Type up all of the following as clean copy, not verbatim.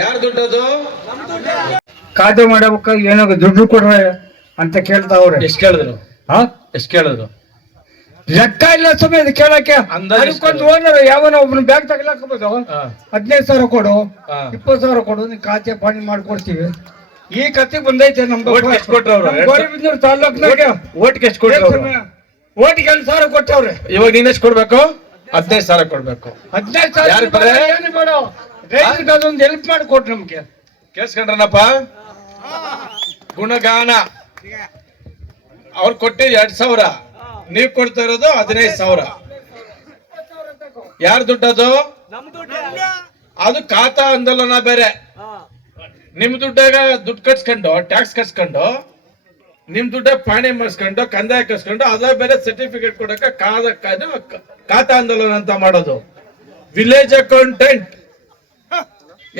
ಯಾರು ದುಡ್ಡದು? ಖಾತೆ ಮಾಡಬೇಕ ಏನೋ ದುಡ್ಡು ಕೊಡ್ರೆ ಅಂತ ಕೇಳ್ತಾವ್ರೆ. ಎಷ್ಟು ಕೇಳಿದ್ರು? ಎಷ್ಟು ಕೇಳಿದ್ರು? ಲೆಕ್ಕ ಇಲ್ಲ ಸಮಯ ಕೇಳಕ್ಕೆ. ಅದಕ್ಕೊಂದು ಓನರ್ ಯಾವನ ಒಬ್ನು ಬ್ಯಾಗ್ ತಗಲಾಕಬಹುದು. 15,000 ಕೊಡು, 20,000 ಕೊಡು, ನೀನ್ ಖಾತೆ ಪಾಣಿ ಮಾಡ್ಕೊಡ್ತೀವಿ. ಈ ಕತೆ ಬಂದೈತೆ ನಮ್ದು. ಗೌರಿಬಿದನೂರು ತಾಲೂಕ್ನಾಗ ಓಟ್ಗೆ ಎಷ್ಟು ಕೊಟ್ರು? ಓಟಿಗೆ 2,000 ಕೊಟ್ಟವ್ರೆ. ಇವಾಗ ನೀನ್ ಎಷ್ಟು ಕೊಡ್ಬೇಕು? 15,000 ಕೊಡ್ಬೇಕು. 15,000 ಏನು ಬೇಡ, ರೈತರಿಗೆ ಅದೊಂದು ಹೆಲ್ಪ್ ಮಾಡಿ ಕೊಟ್ರು ನಮ್ಗೆ. ಕೇಳಿಸ್ಕೊಂಡ್ರನಪ್ಪ? ಗುಣಗಾನ ಅವ್ರು ಕೊಟ್ಟಿದ್ದು 2,000, ನೀವ್ ಕೊಡ್ತಾ ಇರೋದು 15,000. ಯಾರ ದುಡ್ಡದು? ಅದು ಖಾತಾ ಆಂದೋಲನ ಬೇರೆ. ನಿಮ್ ದುಡ್ಡಾಗ ದುಡ್ಡು ಕಟ್ಸ್ಕೊಂಡು, ಟ್ಯಾಕ್ಸ್ ಕಟ್ಸ್ಕೊಂಡು, ನಿಮ್ ದುಡ್ಡ ಪಾಣಿ ಮಾಡಿಸ್ಕೊಂಡು, ಕಂದಾಯ ಕಟ್ಸ್ಕೊಂಡು, ಅದ ಬೇರೆ ಸರ್ಟಿಫಿಕೇಟ್ ಕೊಡಕ ಖಾತಾ ಆಂದೋಲನ ಅಂತ ಮಾಡೋದು. ವಿಲೇಜ್ ಅಕೌಂಟೆಂಟ್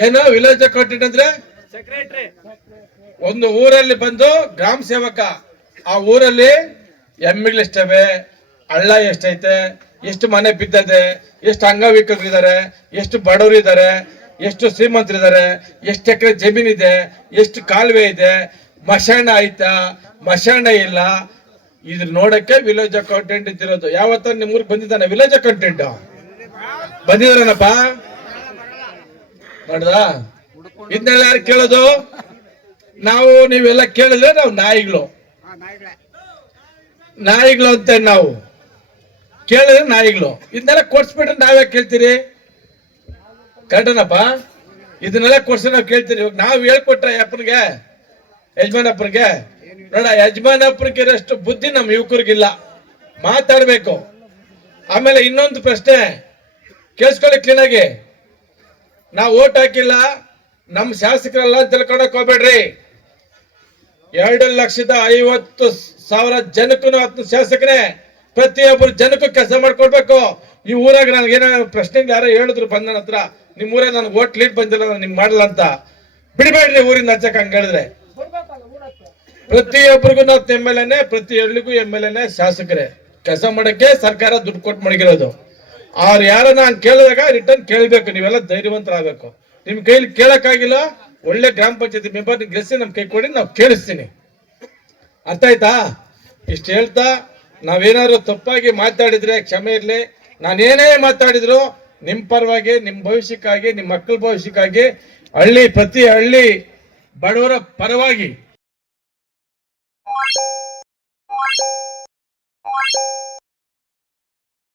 ಏನು? ವಿಲೇಜ್ ಅಕೌಂಟೆಂಟ್ ಅಂದ್ರೆ ಒಂದು ಊರಲ್ಲಿ ಬಂದು ಗ್ರಾಮ ಸೇವಕ, ಆ ಊರಲ್ಲಿ ಎಮ್ಮಿಗಳು ಎಷ್ಟವೆ, ಹಳ್ಳ ಎಷ್ಟೈತೆ, ಎಷ್ಟು ಮನೆ ಬಿದ್ದದೆ, ಎಷ್ಟು ಅಂಗವಿಕಲರಿದ್ದಾರೆ, ಎಷ್ಟು ಬಡವರು ಇದ್ದಾರೆ, ಎಷ್ಟು ಶ್ರೀಮಂತರಿದ್ದಾರೆ, ಎಷ್ಟು ಎಕರೆ ಜಮೀನಿದೆ, ಎಷ್ಟು ಕಾಲುವೆ ಇದೆ, ಮಶಾಣ ಆಯ್ತಾ, ಮಶಾಣ ಇಲ್ಲ, ಇದ್ರ ನೋಡಕ್ಕೆ ವಿಲೇಜ್ ಅಕೌಂಟೆಂಟ್ ಇದ್ದಿರೋದು. ಯಾವತ್ತ ನಿಮ್ ಊರಿಗೆ ಬಂದಿದ್ದಾನೆ ವಿಲೇಜ್ ಅಕೌಂಟೆಂಟ್? ಬಂದಿದಾರನಪ್ಪ? ನೋಡ್ದ? ಇದನ್ನೆಲ್ಲ ಯಾರು ಕೇಳೋದು? ನಾವು ನೀವೆಲ್ಲ ಕೇಳಿದ್ರೆ ನಾವು ನಾಯಿಗಳು ಅಂತ ನಾವು ಕೇಳಿದ್ರೆ ನಾಯಿಗಳು. ಇದನ್ನೆಲ್ಲ ಕೊಡ್ಸ್ಬಿಟ್ರೆ ನಾವೇ ಕೇಳ್ತೀರಿ? ಕರೆಕ್ಟನಪ್ಪ? ಇದನ್ನೆಲ್ಲ ಕೊಡ್ಸಿ ನಾವು ಕೇಳ್ತೀರಿ. ಇವಾಗ ನಾವು ಹೇಳ್ಕೊಟ್ರೆ ಅಪ್ಪನಿಗೆ, ಯಜಮಾನಪ್ಪನಿಗೆ, ನೋಡ ಯಜಮಾನಪ್ಪನಿಗೆ ಇರೋಷ್ಟು ಬುದ್ಧಿ ನಮ್ಮ ಯುವಕರಿಗಿಲ್ಲ. ಮಾತಾಡ್ಬೇಕು. ಆಮೇಲೆ ಇನ್ನೊಂದು ಪ್ರಶ್ನೆ ಕೇಳಿಸ್ಕೊಳ್ಳಿ ಕ್ಲೀನಾಗಿ. ನಾವು ಓಟ್ ಹಾಕಿಲ್ಲ, ನಮ್ಮ ಶಾಸಕರೆಲ್ಲ ತಿಳ್ಕೊಳಕ್ ಹೋಗ್ಬೇಡ್ರಿ. 2,50,000 ಜನಕ್ಕೂ ಶಾಸಕನೇ, ಪ್ರತಿಯೊಬ್ಬರು ಜನಕ್ಕೂ ಕೆಲಸ ಮಾಡ್ಕೊಡ್ಬೇಕು. ಈ ಊರಾಗ ನನಗೆ ಏನೋ ಪ್ರಶ್ನೆ ಯಾರೋ ಹೇಳಿದ್ರು ಬಂದ ಹತ್ರ, ನಿಮ್ ಊರಾಗ ನನಗೆ ಓಟ್ ಲೀಡ್ ಬಂದಿಲ್ಲ, ನಿಮ್ ಮಾಡಲ್ಲ ಅಂತ. ಬಿಡಬೇಡ್ರಿ ಊರಿಂದ ಹಚ್ಚಕ್. ಹಂಗ ಹೇಳಿದ್ರೆ ಪ್ರತಿಯೊಬ್ಬರಿಗೂ ನಾವು MLA, ಪ್ರತಿ ಹಳ್ಳಿಗೂ MLA ಶಾಸಕರೇ. ಕೆಲಸ ಮಾಡಕ್ಕೆ ಸರ್ಕಾರ ದುಡ್ಡು ಕೊಟ್ಟು ಮಡಗಿರೋದು. ಅವ್ರು ಯಾರನ್ನ ಹಂಗೆ ಕೇಳಿದಾಗ ರಿಟರ್ನ್ ಕೇಳಬೇಕು. ನೀವೆಲ್ಲ ಧೈರ್ಯವಂತರಾಗಬೇಕು. ನಿಮ್ ಕೈಲಿ ಕೇಳಕ್ಕಾಗಿಲ್ಲ, ಒಳ್ಳೆ ಗ್ರಾಮ ಪಂಚಾಯತಿ ಮೆಂಬರ್ ಗೆಲ್ಸಿ ನಮ್ ಕೈ ಕೊಡಿ, ನಾವು ಕೇಳಿಸ್ತೀನಿ. ಅರ್ಥ ಆಯ್ತಾ? ಇಷ್ಟು ಹೇಳ್ತಾ, ನಾವೇನಾದ್ರು ತಪ್ಪಾಗಿ ಮಾತಾಡಿದ್ರೆ ಕ್ಷಮೆ ಇರ್ಲಿ. ನಾನೇನೇ ಮಾತಾಡಿದ್ರು ನಿಮ್ ಪರವಾಗಿ, ನಿಮ್ ಭವಿಷ್ಯಕ್ಕಾಗಿ, ನಿಮ್ ಮಕ್ಕಳ ಭವಿಷ್ಯಕ್ಕಾಗಿ, ಪ್ರತಿ ಹಳ್ಳಿ ಬಡವರ ಪರವಾಗಿ